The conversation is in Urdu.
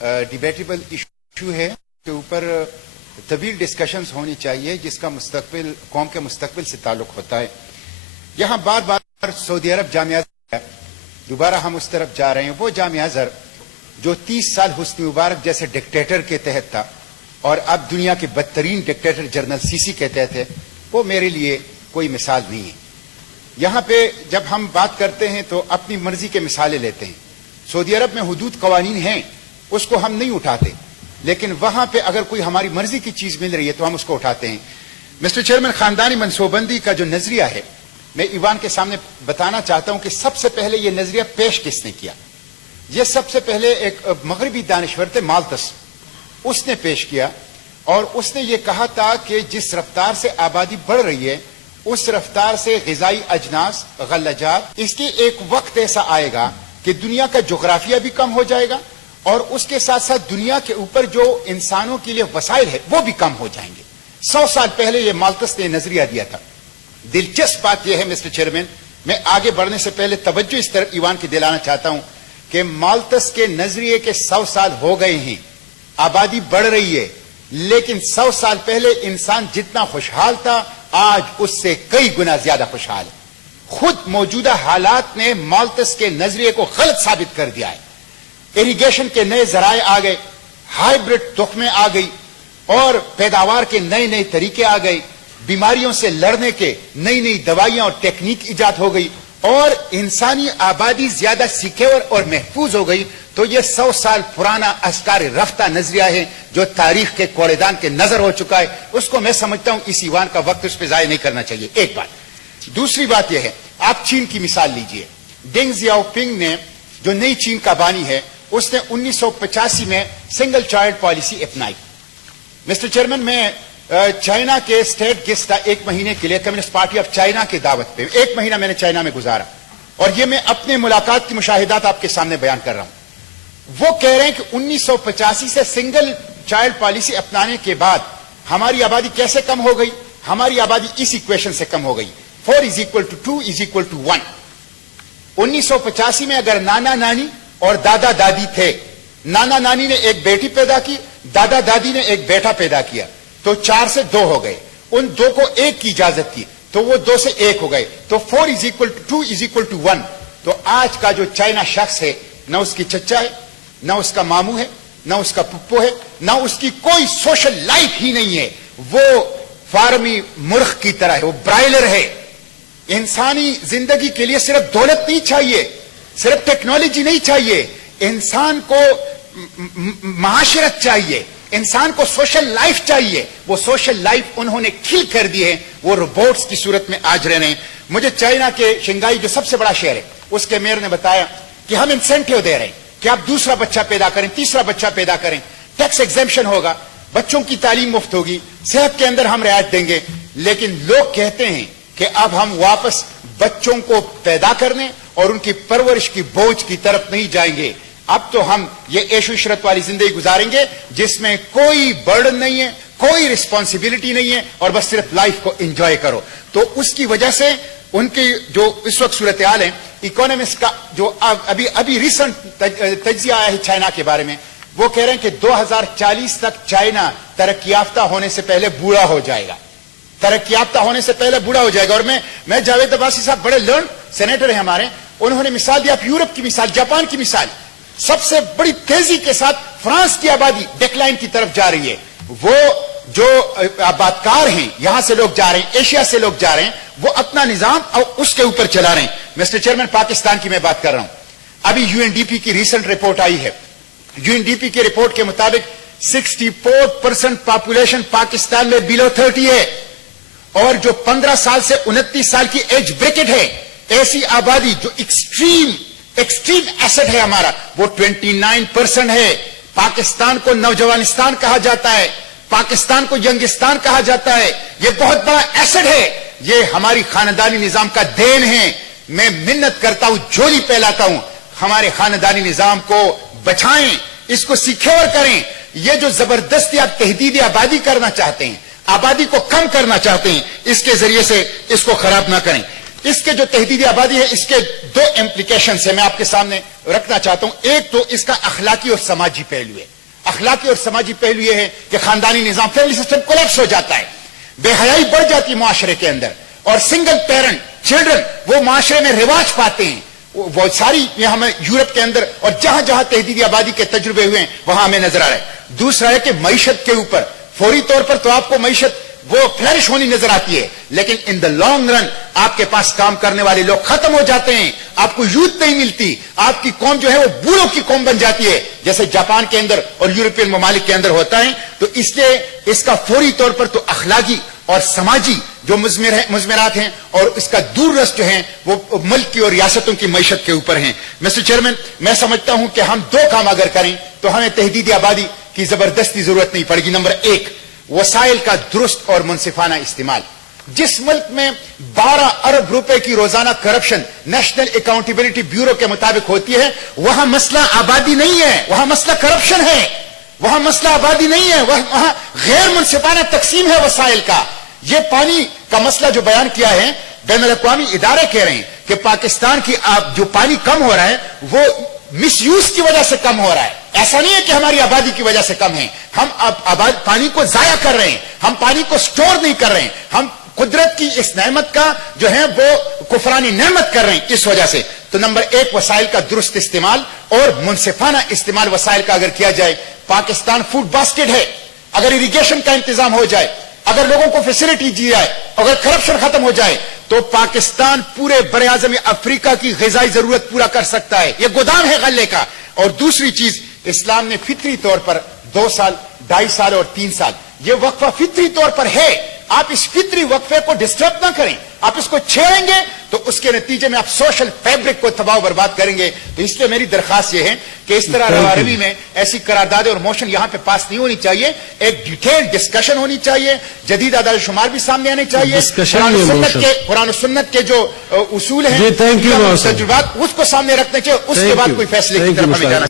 ڈیبیٹیبل ایشو ہے کے اوپر طویل ڈسکشنز ہونی چاہیے جس کا مستقبل قوم کے مستقبل سے تعلق ہوتا ہے. یہاں بار بار سعودی عرب جامعہ دوبارہ ہم اس طرف جا رہے ہیں. وہ جامعہ ازہر جو 30 سال حسنی مبارک جیسے ڈکٹیٹر کے تحت تھا اور اب دنیا کے بدترین ڈکٹیٹر جنرل سیسی کے تحت ہے، وہ میرے لیے کوئی مثال نہیں ہے. یہاں پہ جب ہم بات کرتے ہیں تو اپنی مرضی کے مثالیں لیتے ہیں. سعودی عرب میں حدود قوانین ہیں، اس کو ہم نہیں اٹھاتے، لیکن وہاں پہ اگر کوئی ہماری مرضی کی چیز مل رہی ہے تو ہم اس کو اٹھاتے ہیں. مسٹر چیئرمین، خاندانی منصوبندی کا جو نظریہ ہے میں ایوان کے سامنے بتانا چاہتا ہوں کہ سب سے پہلے یہ نظریہ پیش کس نے کیا. یہ سب سے پہلے ایک مغربی دانشور تھے مالتس، اس نے پیش کیا اور اس نے یہ کہا تھا کہ جس رفتار سے آبادی بڑھ رہی ہے اس رفتار سے غذائی اجناس، غلجات، اس کی ایک وقت ایسا آئے گا کہ دنیا کا جغرافیہ بھی کم ہو جائے گا اور اس کے ساتھ ساتھ دنیا کے اوپر جو انسانوں کے لیے وسائل ہے وہ بھی کم ہو جائیں گے. 100 سال پہلے یہ مالتس نے نظریہ دیا تھا. دلچسپ بات یہ ہے مسٹر چیئرمین، میں آگے بڑھنے سے پہلے توجہ اس طرف ایوان کی دلانا چاہتا ہوں کہ مالتس کے نظریے کے 100 سال ہو گئے ہیں، آبادی بڑھ رہی ہے، لیکن 100 سال پہلے انسان جتنا خوشحال تھا آج اس سے کئی گنا زیادہ خوشحال ہے. خود موجودہ حالات نے مالتس کے نظریے کو غلط ثابت کر دیا ہے. اریگیشن کے نئے ذرائع آ گئے، ہائیبرڈ تخمیں آ گئی اور پیداوار کے نئے نئے طریقے آ گئے، بیماریوں سے لڑنے کے نئی نئی دوائیاں اور ٹیکنیک ایجاد ہو گئی اور انسانی آبادی زیادہ سیکیور اور محفوظ ہو گئی. تو یہ 100 سال پرانا ازکار رفتہ نظریہ ہے جو تاریخ کے کوڑے دان کے نظر ہو چکا ہے. اس کو میں سمجھتا ہوں اس ایوان کا وقت اس پہ ضائع نہیں کرنا چاہیے. ایک بات. دوسری بات یہ ہے، آپ چین کی مثال لیجئے. ڈینگ زیاؤ پنگ نے جو نئی چین کا بانی ہے اس نے 1985 میں سنگل چائلڈ پالیسی اپنائی. مسٹر چیئرمین، میں چائنا کے اسٹیٹ گیسٹ تھا 1 مہینے کے لیے کمیونسٹ پارٹی آف چائنا کی دعوت پہ. 1 مہینہ میں نے چائنا میں گزارا اور یہ میں اپنے ملاقات کی مشاہدات آپ کے سامنے بیان کر رہا ہوں. وہ کہہ رہے ہیں کہ 1985 سے سنگل چائلڈ پالیسی اپنانے کے بعد ہماری آبادی کیسے کم ہو گئی؟ ہماری آبادی اس ایکویشن سے کم ہو گئی، 4 = 2 = 1. 1985 میں اگر نانا نانی اور دادا دادی تھے، نانا نانی نے ایک بیٹی پیدا کی، دادا دادی نے ایک بیٹا پیدا کیا، تو 4 سے 2 ہو گئے. ان 2 کو 1 کی اجازت تھی تو وہ 2 سے 1 ہو گئے، تو 4 = 2 = 1. تو آج کا جو چائنا شخص ہے، نہ اس کی چچا ہے، نہ اس کا ماموں ہے، نہ اس کا پپو ہے، نہ اس کی کوئی سوشل لائف ہی نہیں ہے. وہ فارمی مرغ کی طرح ہے، وہ برائلر ہے. انسانی زندگی کے لیے صرف دولت نہیں چاہیے، صرف ٹیکنالوجی نہیں چاہیے، انسان کو معاشرت چاہیے، انسان کو سوشل لائف چاہیے. وہ سوشل لائف انہوں نے کھل کر دی ہے، وہ روبوٹس کی صورت میں آج رہے ہیں. مجھے چائنا کے شنگائی جو سب سے بڑا شہر ہے اس کے میئر نے بتایا کہ ہم انسینٹیو دے رہے ہیں کہ آپ دوسرا بچہ پیدا کریں، تیسرا بچہ پیدا کریں، ٹیکس ایگزیمپشن ہوگا، بچوں کی تعلیم مفت ہوگی، صحت کے اندر ہم رعایت دیں گے. لیکن لوگ کہتے ہیں کہ اب ہم واپس بچوں کو پیدا کرنے اور ان کی پرورش کی بوجھ کی طرف نہیں جائیں گے. اب تو ہم یہ عیش و عشرت والی زندگی گزاریں گے جس میں کوئی برڈن نہیں ہے، کوئی رسپانسبلٹی نہیں ہے اور بس صرف لائف کو انجوائے کرو. تو اس کی وجہ سے ان کی جو اس وقت صورتحال ہے، اکانومسٹ کا جو ابھی ریسنٹ تجزیہ آیا ہے چائنا کے بارے میں، وہ کہہ رہے ہیں کہ 2040 تک چائنا ترقی یافتہ ہونے سے پہلے بوڑھا ہو جائے گا. ترقی یافتہ ہونے سے پہلے بوڑھا ہو جائے گا. اور میں جاوید عباسی صاحب بڑے لرن سینیٹر ہیں ہمارے، انہوں نے مثال دیا یورپ کی مثال، جاپان کی مثال. سب سے بڑی تیزی کے ساتھ فرانس کی آبادی ڈیکلائن کی طرف جا رہی ہے. وہ جو آبادکار ہیں، یہاں سے لوگ جا رہے ہیں، ایشیا سے لوگ جا رہے ہیں، وہ اپنا نظام اور اس کے اوپر چلا رہے ہیں. مسٹر چیئرمین، پاکستان کی میں بات کر رہا ہوں. ابھی UNDP کی ریسنٹ رپورٹ آئی ہے. UNDP کی رپورٹ کے مطابق 64% پاپولیشن پاکستان میں بلو 30 ہے اور جو 15 سال سے 29 سال کی ایج بریکٹ ہے، ایسی آبادی جو ایکسٹریم ایسٹ ہے ہمارا، وہ 29% ہے. پاکستان کو نوجوانستان کہا جاتا ہے، پاکستان کو ینگستان کہا جاتا ہے. یہ بہت بڑا ایسٹ ہے، یہ ہماری خاندانی نظام کا دین ہے. میں منت کرتا ہوں، جھولی پھیلاتا ہوں، ہمارے خاندانی نظام کو بچائیں، اس کو سیکیور کریں. یہ جو زبردستی آپ تحدید آبادی کرنا چاہتے ہیں، آبادی کو کم کرنا چاہتے ہیں، اس کے ذریعے سے اس کو خراب نہ کریں. اس کے جو تحدید آبادی ہے اس کے دو امپلیکیشن سے میں آپ کے سامنے رکھنا چاہتا ہوں. ایک تو اس کا اخلاقی اور سماجی پہلو ہے. اخلاقی اور سماجی پہلو یہ ہے کہ خاندانی نظام فیملی سسٹم کولیپس ہو جاتا ہے, بے حیائی بڑھ جاتی ہے معاشرے کے اندر, اور سنگل پیرنٹ چلڈرن وہ معاشرے میں رواج پاتے ہیں. وہ ساری یہ ہمیں یورپ کے اندر اور جہاں جہاں تحدیدی آبادی کے تجربے ہوئے ہیں وہاں ہمیں نظر آ رہا ہے. دوسرا ہے کہ معیشت کے اوپر فوری طور پر تو آپ کو معیشت وہ فلرش ہونی نظر آتی ہے, لیکن ان دا لانگ رن آپ کے پاس کام کرنے والے لوگ ختم ہو جاتے ہیں, آپ کو یوتھ نہیں ملتی, آپ کی قوم جو ہے وہ بوڑھوں کی قوم بن جاتی ہے جیسے جاپان کے اندر اور یورپین ممالک کے اندر ہوتا ہے. تو اس لیے اس کا فوری طور پر تو اخلاقی اور سماجی جو مضمرات ہیں اور اس کا دور رس جو ہیں وہ ملک کی اور ریاستوں کی معیشت کے اوپر ہیں. مسٹر چیئرمین, میں سمجھتا ہوں کہ ہم دو کام اگر کریں تو ہمیں تحدیدی آبادی کی زبردستی ضرورت نہیں پڑے گی. نمبر ایک, وسائل کا درست اور منصفانہ استعمال. جس ملک میں 12 ارب روپے کی روزانہ کرپشن نیشنل اکاؤنٹیبلٹی بیورو کے مطابق ہوتی ہے, وہاں مسئلہ آبادی نہیں ہے, وہاں مسئلہ کرپشن ہے. وہاں مسئلہ آبادی نہیں ہے, وہاں غیر منصفانہ تقسیم ہے وسائل کا. یہ پانی کا مسئلہ جو بیان کیا ہے, بین الاقوامی ادارے کہہ رہے ہیں کہ پاکستان کی جو پانی کم ہو رہا ہے وہ مس یوز کی وجہ سے کم ہو رہا ہے. ایسا نہیں ہے کہ ہماری آبادی کی وجہ سے کم ہے, ہم پانی کو ضائع کر رہے ہیں, ہم پانی کو سٹور نہیں کر رہے ہیں, ہم قدرت کی اس نعمت کا جو ہے وہ کفرانی نعمت کر رہے ہیں اس وجہ سے. تو نمبر ایک, وسائل کا درست استعمال اور منصفانہ استعمال وسائل کا اگر کیا جائے. پاکستان فوڈ باسکٹ ہے, اگر اریگیشن کا انتظام ہو جائے, اگر لوگوں کو فیسلٹی دی جائے, اگر کرپشن ختم ہو جائے تو پاکستان پورے براعظم افریقہ کی غذائی ضرورت پورا کر سکتا ہے. یہ گودام ہے غلے کا. اور دوسری چیز, اسلام نے فطری طور پر 2 سال 2.5 سال اور 3 سال یہ وقفہ فطری طور پر ہے. آپ اس فطری وقفے کو ڈسٹرب نہ کریں, آپ اس کو چھیڑیں گے تو اس کے نتیجے میں آپ سوشل فیبرک کو تباہ و برباد کریں گے. تو اس لیے میری درخواست یہ ہے کہ اس طرح رواروی میں ایسی قراردادیں اور موشن یہاں پہ پاس نہیں ہونی چاہیے. ایک ڈیٹیل ڈسکشن ہونی چاہیے, جدید اعداد و شمار بھی سامنے آنے چاہیے, قرآن و سنت کے جو اصول ہیں تجربات اس کو سامنے رکھنے چاہیے, اس کے بعد کوئی فیصلے کی طرف ہمیں جانا